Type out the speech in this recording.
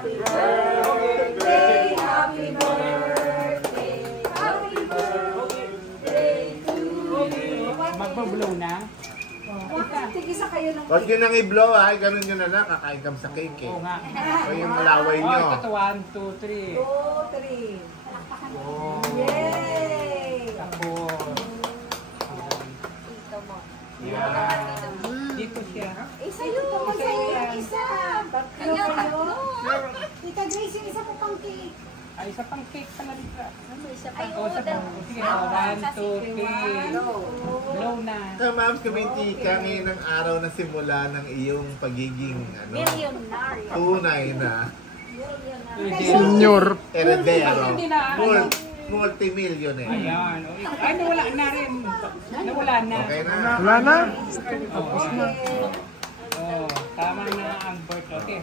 Happy birthday, happy birthday, happy birthday to you. Magbablow na? Tigisa kayo ng Huwag nyo nang i-blow ay ganun nyo na lang, kakain kami sa cake eh. Oo nga. So yung malaway nyo. Oh, ito 1, 2, 3. 2, 3. Oh. Yay! Tapos. Ito mo. Yan. Dito siya. Isa yun. Sa'yo yung isa. Tatlo kayo. Tita Grace, yung isa mo pang cake. Ay, isa pang cake pala dito. Ay, O, isa pang. Sige, 1, 2, 3. Blow na. So, ma'am, kumintika ngayon ang araw na simula ng iyong pagiging Millionaire. tunay na Senior. heredero. Multimillionaire. Ayan. Ay, nawala na rin. Nawala na. Okay na. Wala na. Tapos na. Oh, tama na ang birth. Okay.